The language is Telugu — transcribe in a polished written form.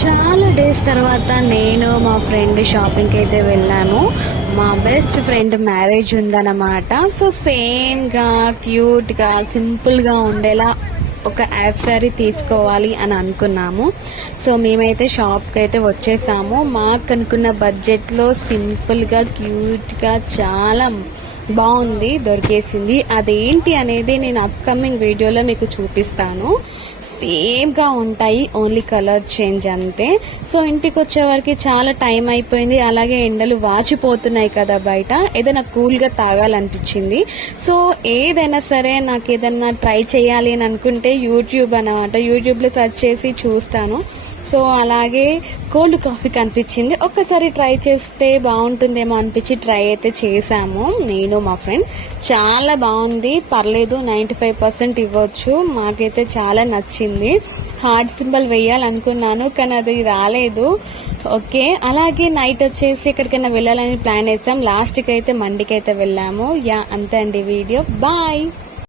చాలా డేస్ తర్వాత నేను మా ఫ్రెండ్ షాపింగ్కి అయితే వెళ్ళాము. మా బెస్ట్ ఫ్రెండ్ మ్యారేజ్ ఉందన్నమాట. సో సేమ్గా క్యూట్గా సింపుల్గా ఉండేలా ఒక యాప్ శారీ తీసుకోవాలి అని అనుకున్నాము. సో మేమైతే షాప్కి అయితే వచ్చేసాము. మాకు అనుకున్న బడ్జెట్లో సింపుల్గా క్యూట్గా చాలా బాగుంది, దొరికేసింది. అదేంటి అనేది నేను అప్కమింగ్ వీడియోలో మీకు చూపిస్తాను. సేమ్గా ఉంటాయి, ఓన్లీ కలర్ చేంజ్ అంతే. సో ఇంటికి వచ్చే వరకు చాలా టైం అయిపోయింది. అలాగే ఎండలు వాచిపోతున్నాయి కదా బయట, ఏదైనా కూల్గా తాగాలనిపించింది. సో ఏదైనా సరే నాకు ఏదైనా ట్రై చేయాలి అని అనుకుంటే యూట్యూబ్ అన్నమాట, యూట్యూబ్లో సెర్చ్ చేసి చూస్తాను. సో అలాగే కోల్డ్ కాఫీ కనిపించింది, ఒక్కసారి ట్రై చేస్తే బాగుంటుందేమో అనిపించి ట్రై అయితే చేసాము నేను మా ఫ్రెండ్. చాలా బాగుంది, పర్లేదు, 95% ఇవ్వచ్చు. మాకైతే చాలా నచ్చింది. హార్ట్ సింబల్ వేయాలనుకున్నాను కానీ అది రాలేదు. ఓకే, అలాగే నైట్ వచ్చేసి ఎక్కడికైనా వెళ్ళాలని ప్లాన్ వేసాం. లాస్ట్కి అయితే మండికి అయితే వెళ్ళాము. యా అంతే అండి వీడియో. బాయ్.